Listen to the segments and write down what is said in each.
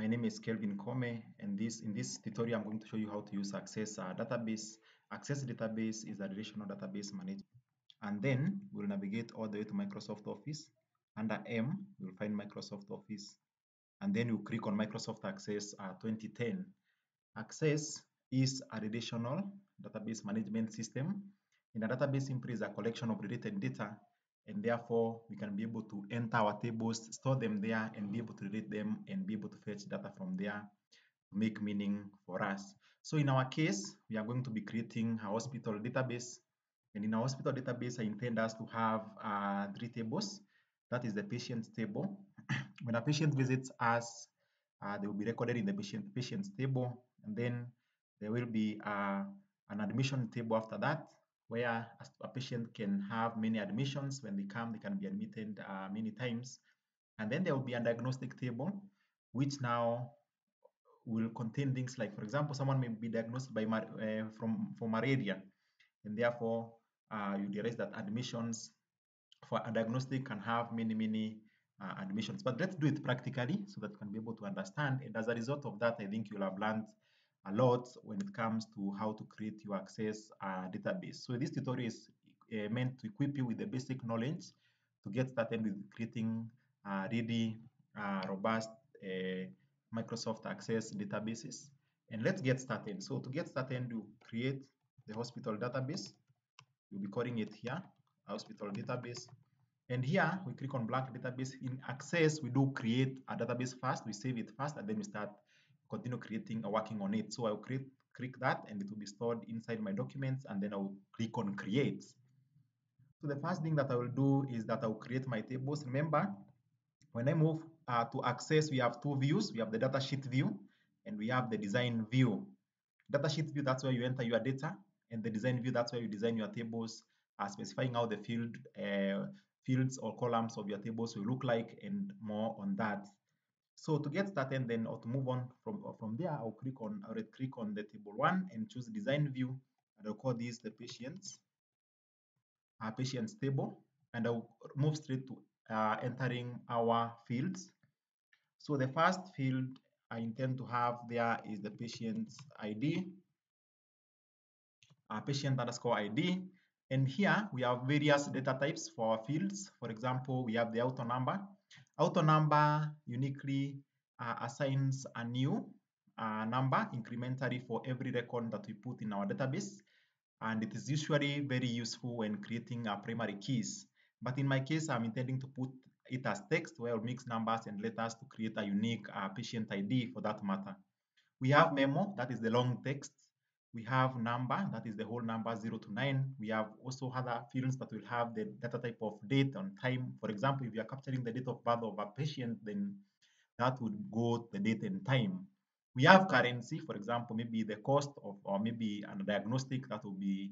My name is Kelvin Kome, and in this tutorial, I'm going to show you how to use Access database. Access database is a relational database management. And then we'll navigate all the way to Microsoft Office. Under M, you'll find Microsoft Office. And then you click on Microsoft Access 2010. Access is a relational database management system. In a database simply is a collection of related data, and therefore we can be able to enter our tables, store them there, and be able to relate them and be able to fetch data from there to make meaning for us. So in our case, we are going to be creating a hospital database. And in our hospital database, I intend us to have three tables. That is the patient table. When a patient visits us, they will be recorded in the patient's table, and then there will be an admission table after that, where a patient can have many admissions. When they come, they can be admitted many times. And then there will be a diagnostic table, which now will contain things like, for example, someone may be diagnosed by for malaria, and therefore you realize that admissions for a diagnostic can have many admissions. But let's do it practically so that you can be able to understand. And as a result of that, I think you'll have learned a lot when it comes to how to create your Access database. So this tutorial is meant to equip you with the basic knowledge to get started with creating really robust Microsoft Access databases. And let's get started. So to get started, you create the hospital database. You'll be calling it here, hospital database. And here we click on blank database. In Access, we do create a database first. We save it first, and then we start continue creating or working on it. So I'll click that, and it will be stored inside my documents, and then I'll click on create. So the first thing that I will do is that I'll create my tables. Remember, when I move to Access, we have two views. We have the datasheet view, and we have the design view. Datasheet view, that's where you enter your data, and the design view, that's where you design your tables, specifying how the fields or columns of your tables will look like, and more on that. So to get started then, or to move on from there, I'll click on the table one and choose design view, and I'll call this the patients table, and I'll move straight to entering our fields. So the first field I intend to have there is the patient's ID, patient underscore ID. And here we have various data types for our fields. For example, we have the auto number. Auto number uniquely assigns a new number incrementally for every record that we put in our database. And it is usually very useful when creating primary keys. But in my case, I'm intending to put it as text, where I'll mix numbers and letters to create a unique patient ID for that matter. We have memo, that is the long text. We have number, that is the whole number 0 to 9. We have also other fields that will have the data type of date and time. For example, if you are capturing the date of birth of a patient, then that would go the date and time. We have currency, for example, maybe the cost of, or maybe a diagnostic that will be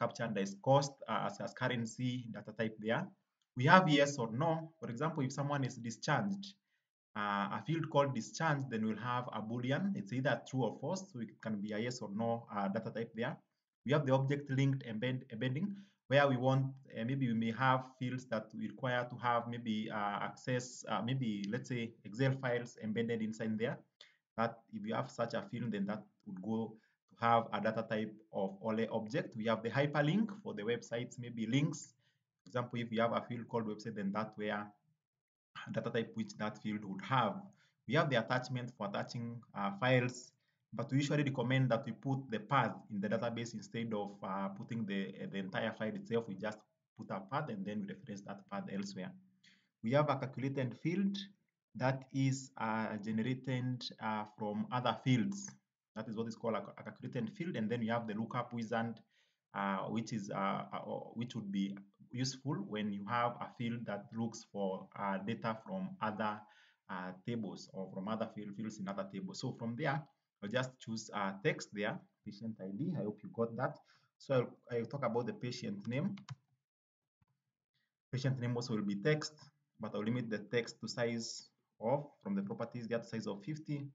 captured as cost as currency data type there. We have yes or no. For example, if someone is discharged, a field called discharge, then we'll have a boolean. It's either true or false, so it can be a yes or no data type there. We have the object linked embedding, where we want maybe we may have fields that we require to have maybe access maybe, let's say, Excel files embedded inside there. That if you have such a field, then that would go to have a data type of OLE object. We have the hyperlink for the websites, maybe links. For example, if you have a field called website, then that where data type which that field would have. We have the attachment for attaching files, but we usually recommend that we put the path in the database instead of putting the entire file itself. We just put a path and then we reference that path elsewhere. We have a calculated field that is generated from other fields. That is what is called a calculated field. And then we have the lookup wizard, which would be useful when you have a field that looks for data from other tables or from other fields in other tables. So from there, I'll just choose text there, patient ID. I hope you got that. So I'll talk about the patient name. Patient name also will be text, but I'll limit the text to size of, from the properties, that size of 50.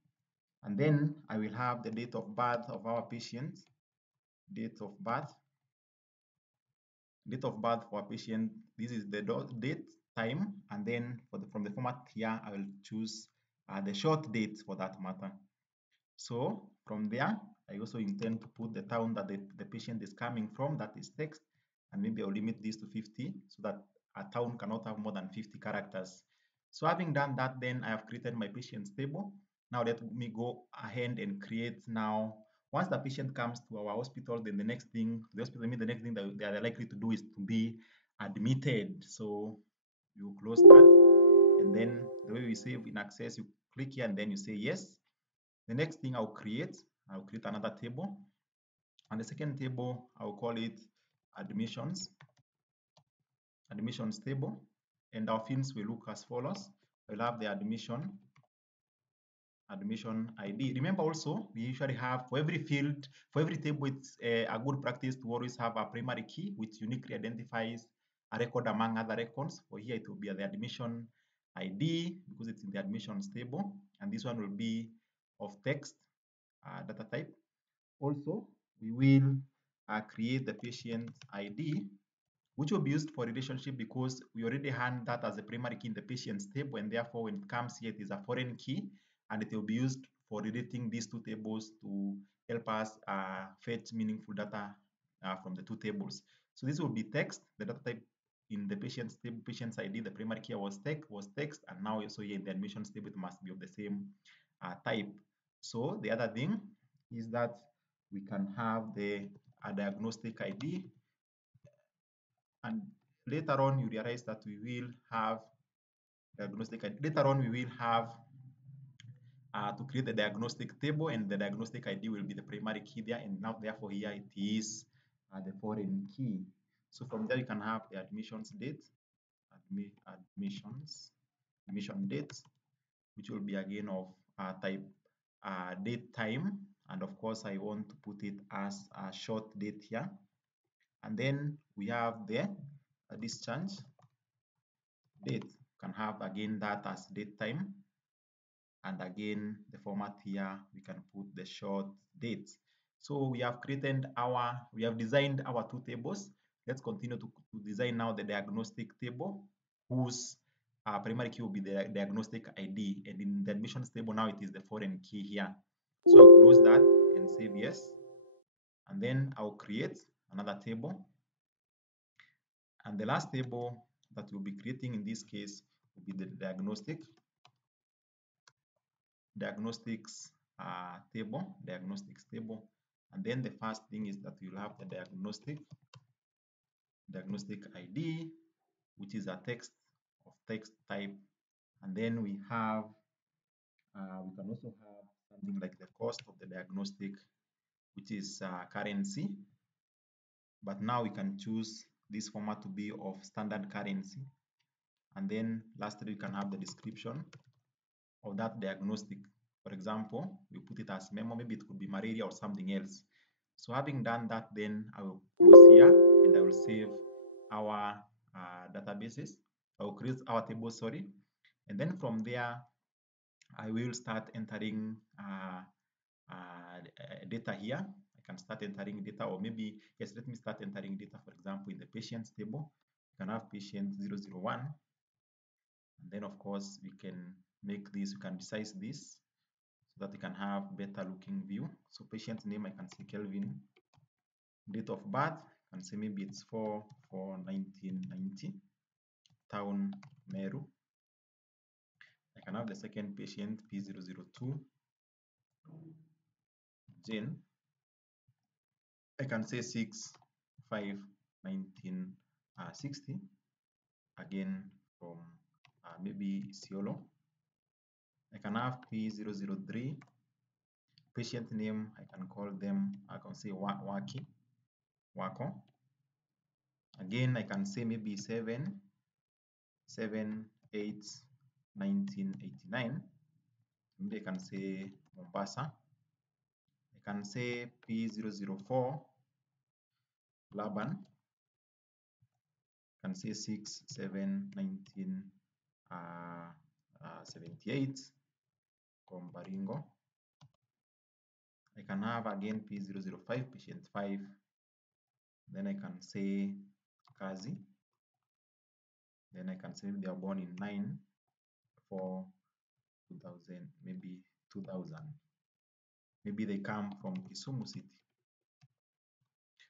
And then I will have the date of birth of our patient, date of birth for a patient. This is the date, time, and then from the format here, I will choose the short date for that matter. So from there, I also intend to put the town that the patient is coming from, that is text, and maybe I'll limit this to 50 so that a town cannot have more than 50 characters. So having done that, then I have created my patient's table. Now let me go ahead and create now. Once the patient comes to our hospital, then the next thing, the next thing that they are likely to do is to be admitted. So you close that, and then the way we save in Access, you click here and then you say yes. The next thing I'll create another table, and the second table I'll call it admissions table, and our fields will look as follows. We'll have the admission ID. Remember also, we usually have for every field, for every table, it's a good practice to always have a primary key which uniquely identifies a record among other records. For here, it will be the admission ID because it's in the admissions table, and this one will be of text data type. Also, we will create the patient ID, which will be used for relationship because we already had that as a primary key in the patient's table, and therefore when it comes here, it is a foreign key, and it will be used for relating these two tables to help us fetch meaningful data from the two tables. So this will be text, the data type in the patient's table, patient's ID, the primary key was text, and now also here in the admissions table, it must be of the same type. So the other thing is that we can have the diagnostic ID, and later on you realize that we will have diagnostic ID. Later on we will have to create the diagnostic table, and the diagnostic ID will be the primary key there, and now therefore here it is the foreign key. So from there you can have the admissions date, admission date, which will be again of type date time, and of course I want to put it as a short date here. And then we have the discharge date. Can have again that as date time, and again the format here we can put the short date. So we have designed our two tables. Let's continue to design now the diagnostic table, whose primary key will be the diagnostic ID, and in the admissions table now it is the foreign key here. So I'll close that and save yes, and then I'll create another table, and the last table that we'll be creating in this case will be the diagnostics table. And then the first thing is that you'll have the diagnostic ID, which is a text of text type, and then we have we can also have something like the cost of the diagnostic, which is currency, but now we can choose this format to be of standard currency. And then lastly we can have the description of that diagnostic. For example, we put it as memo, maybe it could be malaria or something else. So having done that, then I will close here and I will save our databases. I will create our table, sorry. And then from there, I will start entering data here. I can start entering data, or maybe, yes, let me start entering data. For example, in the patients table, you can have patient 001. And then of course, we can make this, we can resize this so that we can have better looking view. So patient name, I can say Kelvin. Date of birth, I can say maybe it's 4/4/1990. Town Meru. I can have the second patient P002. Jane. I can say 6/5/1960. Again from maybe Isiolo. I can have P003. Patient name, I can call them, I can say Wako. Again, I can say maybe 7/8/1989. Maybe I can say Mombasa. I can say P004 Laban. I can say 6/7/1978 from Baringo. I can have again P005 patient 5. Then I can say Kazi. Then I can say they are born in 9/4/2000. 2000, maybe 2000. Maybe they come from Kisumu City.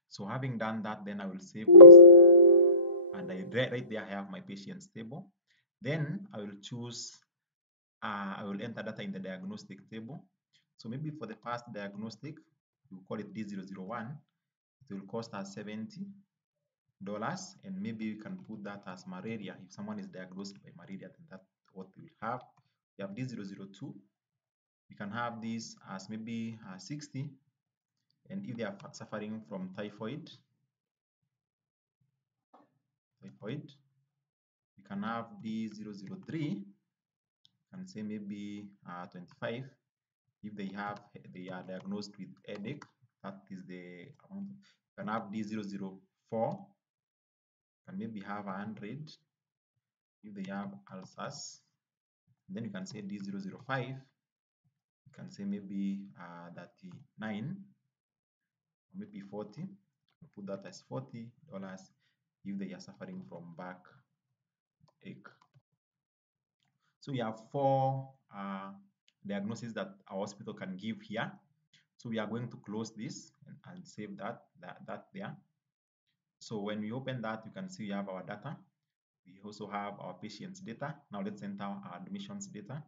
So having done that, then I will save this, and right there I have my patient's table. Then I will choose, I will enter data in the diagnostic table. So maybe for the first diagnostic, we will call it D001. It will cost us $70, and maybe we can put that as malaria. If someone is diagnosed by malaria, then that's what we will have. We have D002. We can have this as maybe 60, and if they are suffering from typhoid, we can have D003, can say maybe 25. If they are diagnosed with headache, that is the amount. You can have D004, can maybe have 100 if they have ulcers. Then you can say D005, you can say maybe 39 or maybe 40. You put that as $40 if they are suffering from backache. So we have four diagnoses that our hospital can give here. So we are going to close this and save that there. So when we open that, you can see we have our data. We also have our patient's data. Now let's enter our admissions data.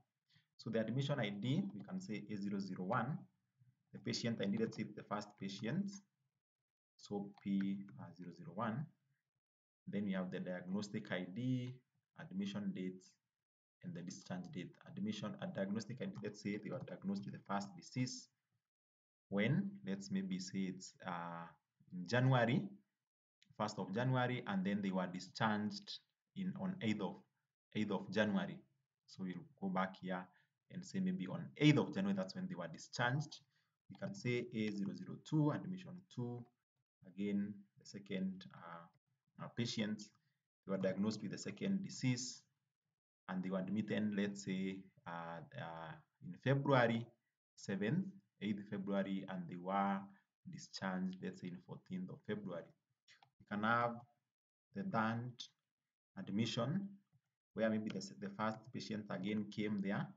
So the admission ID, we can say A001. The patient ID, let's say the first patient. So P001. Then we have the diagnostic ID, admission date, and the discharge date. Diagnostic ID, let's say they were diagnosed with the first disease. When? Let's maybe say it's in January, 1st of January, and then they were discharged on 8th of January. So we'll go back here and say maybe on 8th of January, that's when they were discharged. We can say A002, admission 2. Again, the second patient, they were diagnosed with the second disease, and they were admitted, let's say, in February 7th, 8th February, and they were discharged, let's say, in 14th of February. You can have the third admission, where maybe the first patient again came there,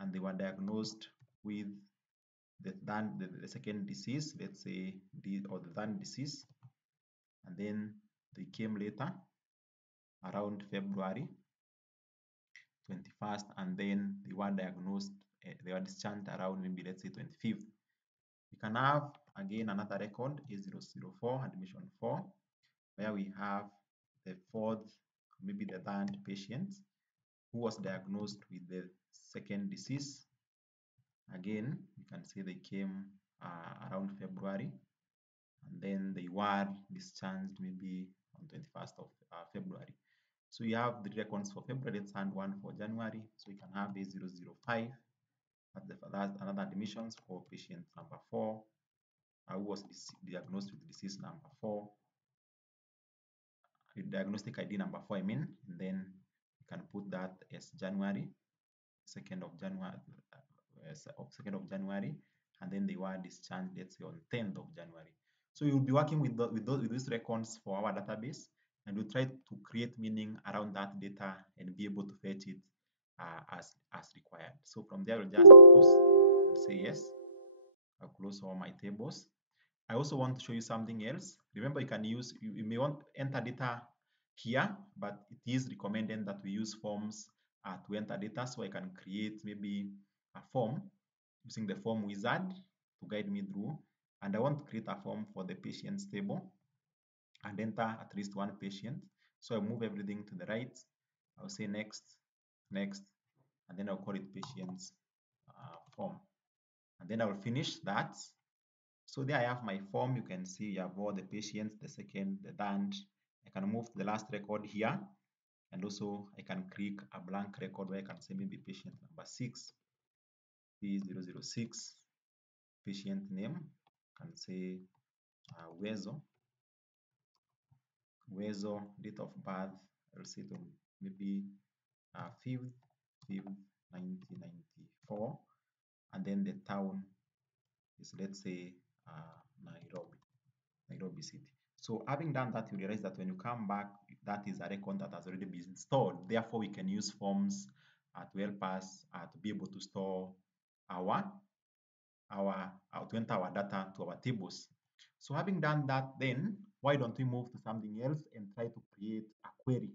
and they were diagnosed with the second disease, let's say, the third disease, and then they came later around February 21st, and then they were diagnosed, they were discharged around maybe, let's say, 25th. You can have again another record, A004, admission 4, where we have the fourth, maybe the third patient who was diagnosed with the second disease. Again, you can say they came around February, and then they were discharged maybe on 21st of February. So you have the records for February, let's add one for January. So you can have A005, that's another admissions for patient number 4, who was diagnosed with disease number 4, diagnostic ID number 4, I mean, and then you can put that as January, 2nd of January, 2nd of January, and then they were discharged, let's say, on 10th of January. So you'll be working with these records for our database, and we'll try to create meaning around that data and be able to fetch it as required. So from there, we'll just close and say yes. I'll close all my tables. I also want to show you something else. Remember, you can use, you may want to enter data here, but it is recommended that we use forms to enter data. So I can create maybe a form using the form wizard to guide me through. And I want to create a form for the patients table and enter at least one patient. So I move everything to the right. I'll say next, next, and then I'll call it patients form. And then I will finish that. So there I have my form. You can see you have all the patients, the second, the third. I can move to the last record here. And also I can click a blank record where I can say maybe patient number 6, P006, patient name, I can say Wezo, date of birth, I'll say to maybe 5th, 1994, and then the town is, let's say, Nairobi City. So having done that, you realize that when you come back, that is a record that has already been stored. Therefore, we can use forms to help us to be able to store our to enter our data to our tables. So having done that, then why don't we move to something else and try to create a query?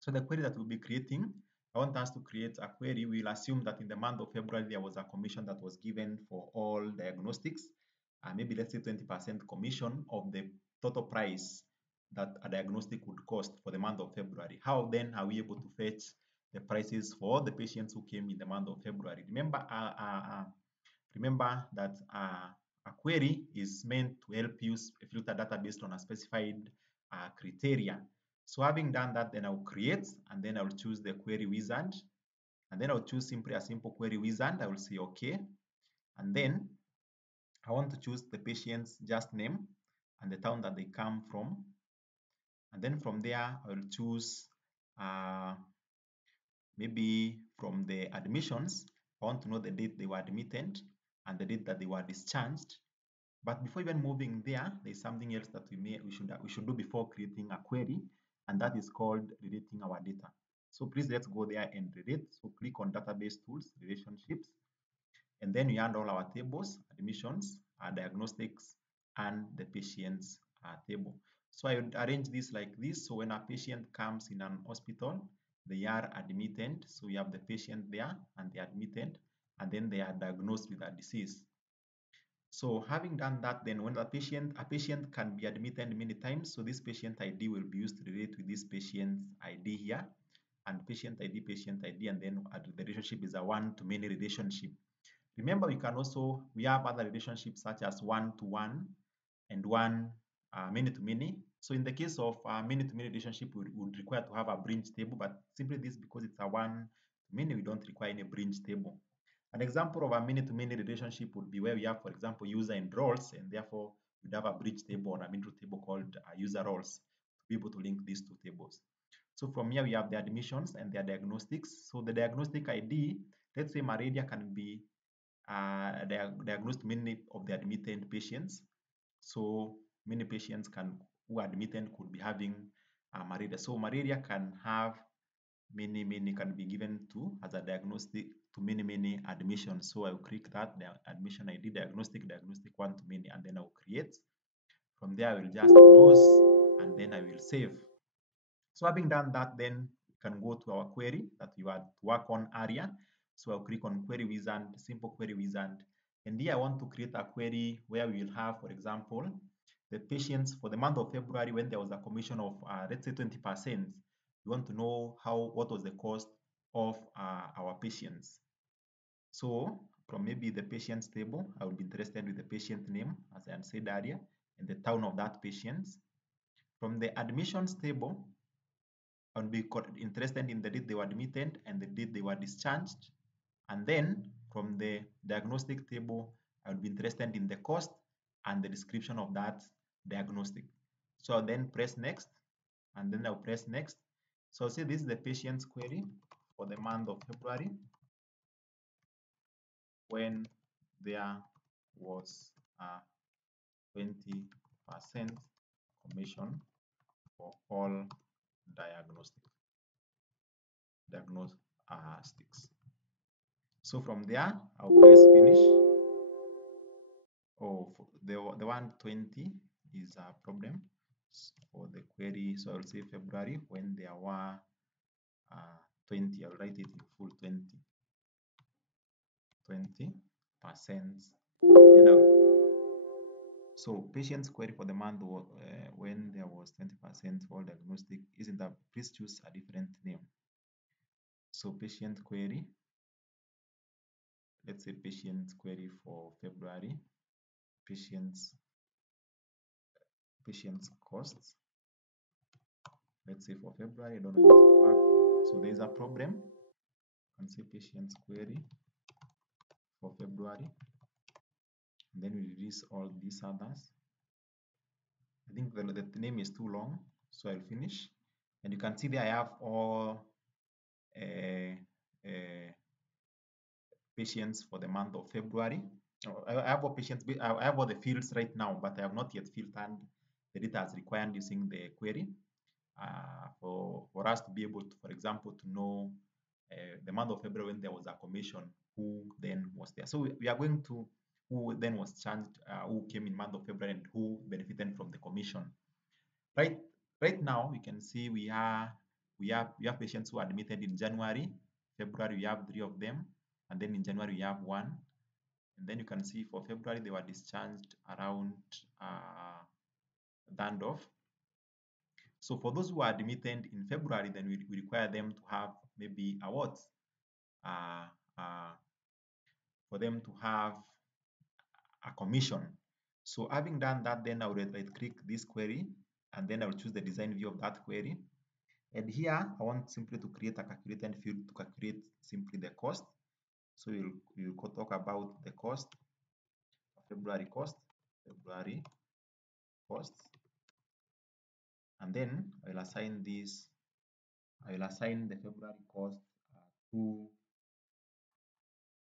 So the query that we'll be creating, I want us to create a query. We'll assume that in the month of February, there was a commission that was given for all diagnostics. Maybe let's say 20% commission of the total price that a diagnostic would cost for the month of February. How then are we able to fetch the prices for all the patients who came in the month of February? Remember that a query is meant to help you filter data based on a specified criteria. So having done that, then I'll create, and then I'll choose the query wizard, and then I'll choose simply a simple query wizard. I will say okay, and then I want to choose the patient's just name and the town that they come from, and then from there I will choose maybe from the admissions. I want to know the date they were admitted and the date that they were discharged. But before even moving there, there's something else that we should do before creating a query, and that is called relating our data. So please let's go there and relate. So click on database tools, relationships, and then we add all our tables, admissions, diagnostics, and the patient's table. So I would arrange this like this. So when a patient comes in an hospital, they are admitted. So we have the patient there and they are admitted, and then they are diagnosed with a disease. So having done that, then when a patient can be admitted many times. So this patient ID will be used to relate with this patient's ID here, and patient ID, and then the relationship is a one-to-many relationship. Remember, we have other relationships such as one-to-one and one many-to-many. So in the case of many-to-many relationship, we would require to have a branch table, but simply this because it's a one-to-many, we don't require any branch table. An example of a many-to-many relationship would be where we have, for example, user and roles, and therefore we'd have a bridge table or a middle table called user roles to be able to link these two tables. So from here, we have the admissions and their diagnostics. So the diagnostic ID, let's say malaria can be diagnosed many of the admitted patients. So many patients who are admitted could be having malaria. So malaria can have many can be given to as a diagnostic to many admissions. So I'll click that, the admission ID, diagnostic one to many, and then I'll create. From there I will just close, and then I will save. So having done that, then we can go to our query that you had to work on area. So I'll click on query wizard, simple query wizard, and here I want to create a query where we will have, for example, the patients for the month of February when there was a commission of let's say 20%. We want to know what was the cost of our patients. So from maybe the patient's table, I will be interested with the patient name, as I said earlier, and the town of that patient. From the admissions table, I will be interested in the date they were admitted and the date they were discharged. And then from the diagnostic table, I would be interested in the cost and the description of that diagnostic. So I'll then press next, and then I'll press next. So I'll say this is the patient's query for the month of February when there was a 20% commission for all diagnostics. So from there, I'll press finish. Oh, the 120 is a problem for the query. So I'll say February when there were 20. I'll write it in full 20%. Then so patient's query for the month when there was 20% for all diagnostic isn't that. Please choose a different name. So patient query. Let's say patient query for February. Patient's costs. Let's say for February, I don't know if it will work. So there's a problem. You can say patient's query for February. And then we release all these others. I think the name is too long, so I'll finish. And you can see there I have all patients for the month of February. I have all patients, I have all the fields right now, but I have not yet filtered the data as required using the query for us to be able to, for example, to know the month of February when there was a commission, who then was there. So we are going to who then was charged, who came in month of February and who benefited from the commission. Right, right now we can see we have patients who are admitted in January, February we have 3 of them, and then in January we have 1. And then you can see for February they were discharged around the end of. So for those who are admitted in February, then we require them to have maybe awards, uh, uh, for them to have a commission. So having done that, then I will right-click this query, and then I will choose the design view of that query. And here I want simply to create a calculated field to calculate simply the cost. So we'll talk about the cost, February cost, February cost, and then I will assign this. I will assign the February cost to.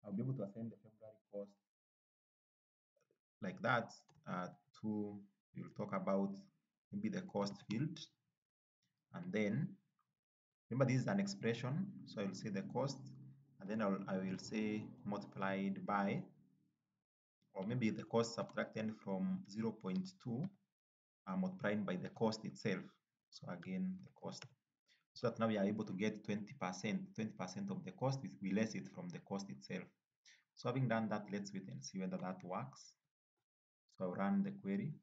I'll be able to assign the February cost like that to. We'll talk about maybe the cost field, and then remember this is an expression, so I will say the cost, and then I will say multiplied by, or maybe the cost subtracted from 0.2 multiplied by the cost itself. So again, the cost. So that now we are able to get 20%. 20% of the cost, we less it from the cost itself. So having done that, let's wait and see whether that works. So I'll run the query.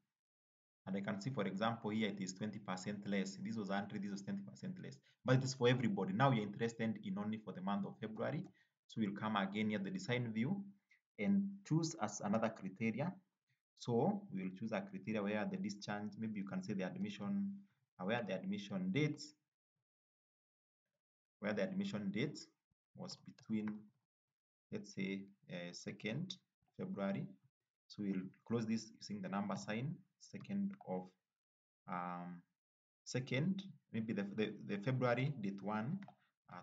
And I can see, for example, here it is 20% less. This was 100, this was 20% less. But it is for everybody. Now we are interested in only for the month of February. So we'll come again here, the design view, and choose as another criteria. So we will choose a criteria where the discharge, maybe you can say the admission, where the admission date, was between, let's say, 2nd February. So we'll close this using the number sign, 2nd of 2nd, maybe the February date 1,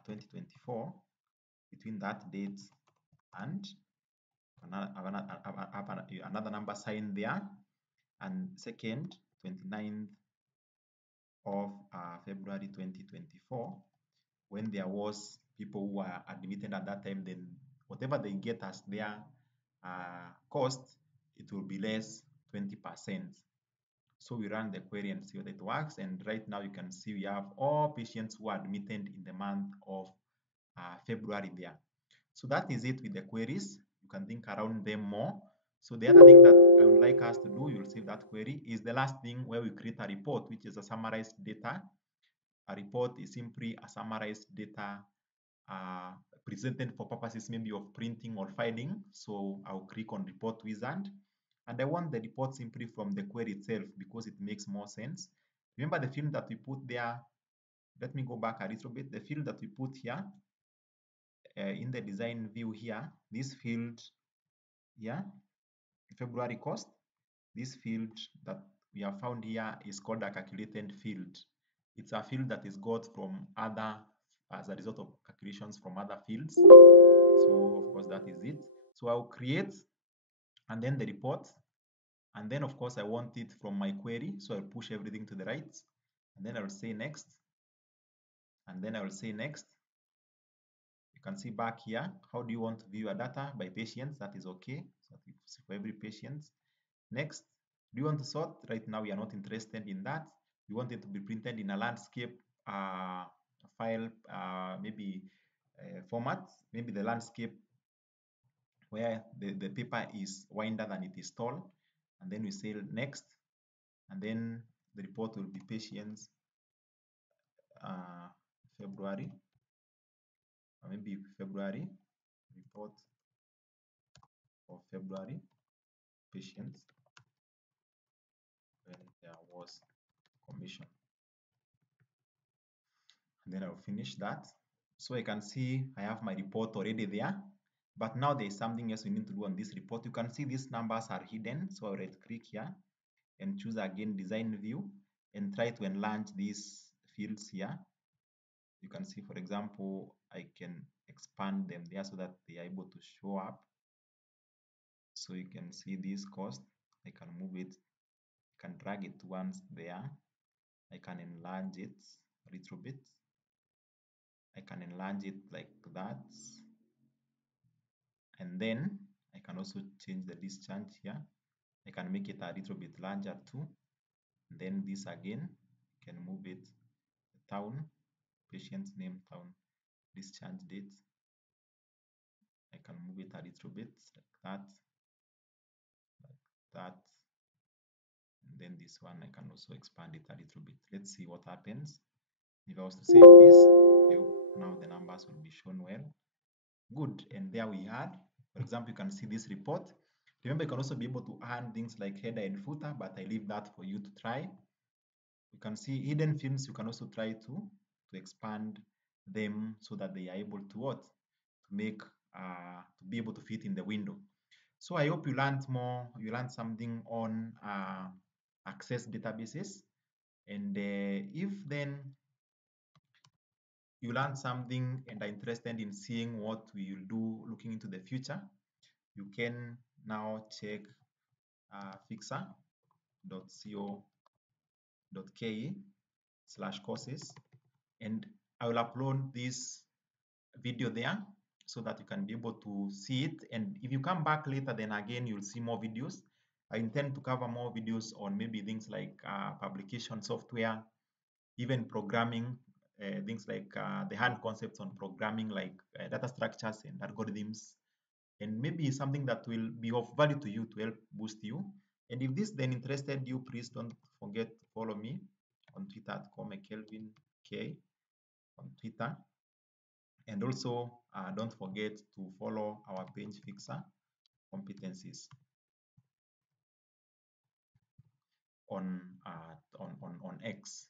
2024. Between that date and another number sign there, and 2nd, 29th of February 2024, when there was people who were admitted at that time, then whatever they get as their cost, it will be less 20%. So we run the query and see whether it works. And right now you can see we have all patients who are admitted in the month of February there. So that is it with the queries. You can think around them more. So the other thing that I would like us to do, you'll save that query, is the last thing where we create a report, which is a summarized data. A report is simply a summarized data presented for purposes maybe of printing or filing. So I'll click on report wizard, and I want the report simply from the query itself because it makes more sense. Remember the field that we put there. Let me go back a little bit. The field that we put here in the design view here, this field here, February cost, this field that we have found here is called a calculated field. It's a field that is got from other, as a result of calculations from other fields. So of course that is it. So I'll create, and then the report, and then of course I want it from my query. So I'll push everything to the right, and then I'll say next, and then I will say next. You can see back here, how do you want to view your data by patients? That is okay. So for every patient. Next, do you want to sort? Right now we are not interested in that. We want it to be printed in a landscape file, maybe format, maybe the landscape where the paper is wider than it is tall. And then we say next, and then the report will be patients February, or maybe February, report for February patients when there was commission. And then I'll finish that. So I can see I have my report already there, but now there is something else we need to do on this report. You can see these numbers are hidden, so I'll right click here and choose again design view and try to enlarge these fields here. You can see, for example, I can expand them there so that they are able to show up. So you can see this cost, I can move it, I can drag it once there, I can enlarge it a little bit. I can enlarge it like that, and then I can also change the discharge here. I can make it a little bit larger too. And then this again, I can move it, town, patient name, town, discharge date. I can move it a little bit like that. And then this one, I can also expand it a little bit. Let's see what happens. If I was to save this, I hope now the numbers will be shown well. Good, and there we are. For example, you can see this report. Remember, you can also be able to add things like header and footer, but I leave that for you to try. You can see hidden fields. You can also try to expand them so that they are able to what? To make to be able to fit in the window. So I hope you learned more. You learned something on Access databases, and if then you learned something and are interested in seeing what we will do looking into the future, you can now check fixer.co.ke/courses, and I will upload this video there so that you can be able to see it. And if you come back later, then again you'll see more videos. I intend to cover more videos on maybe things like publication software, even programming, things like the hard concepts on programming, like data structures and algorithms, and maybe something that will be of value to you to help boost you. And if this then interested you, please don't forget to follow me on Twitter at KomeKelvinK on Twitter. And also don't forget to follow our page Fixer Competencies on X.